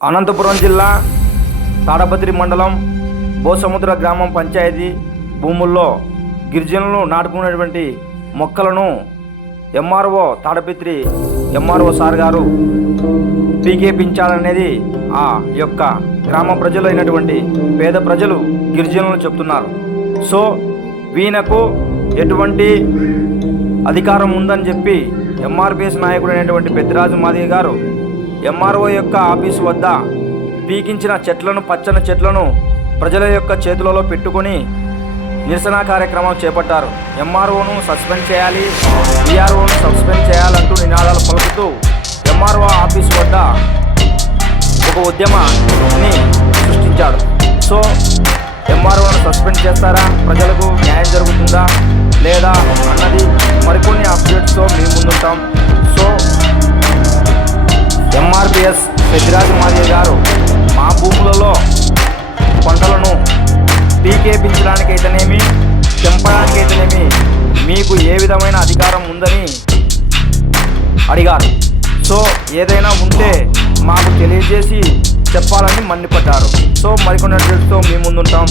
అనంతపురం జిల్లా తాడపత్రి మండలం బోసముద్ర గ్రామం పంచాయతీ భూముల్లో గిరిజనులు నాటుకున్నటువంటి మొక్కలను ఎంఆర్ఓ తాడపత్రి ఎంఆర్ఓ సార్ గారు పీకేపించాలనేది ఆ యొక్క గ్రామ ప్రజలు అయినటువంటి పేద ప్రజలు గిరిజనులు చెప్తున్నారు. సో వీనకు ఎటువంటి అధికారం ఉందని చెప్పి ఎంఆర్పిఎస్ నాయకుడు అయినటువంటి పెద్దిరాజు మాదిగ గారు ఎంఆర్ఓ యొక్క ఆఫీసు వద్ద పీకించిన చెట్లను, పచ్చని చెట్లను ప్రజల యొక్క చేతులలో పెట్టుకొని నిరసన కార్యక్రమం చేపట్టారు. ఎంఆర్ఓను సస్పెండ్ చేయాలి, విఆర్ఓను సస్పెండ్ చేయాలంటూ నినాదాలు పలుకుతూ ఎంఆర్ఓ ఆఫీసు వద్ద ఒక ఉద్యమాన్ని సృష్టించాడు. సో ఎంఆర్ఓను సస్పెండ్ చేస్తారా, ప్రజలకు న్యాయం జరుగుతుందా లేదా అన్నది మరికొన్ని అప్డేట్స్తో మీ ముందుంటాం. సో ఎంఆర్పిఎస్ పెద్దిరాజు మాదిగ గారు మా భూములలో పంటలను పీకేపించడానికైతేనేమి, తెంపడానికైతేనేమి మీకు ఏ విధమైన అధికారం ఉందని అడిగారు. సో ఏదైనా ఉంటే మాకు తెలియజేసి చెప్పాలని మండిపడ్డారు. సో మరికొన్ని అప్డేట్స్తో మీ ముందుంటాం.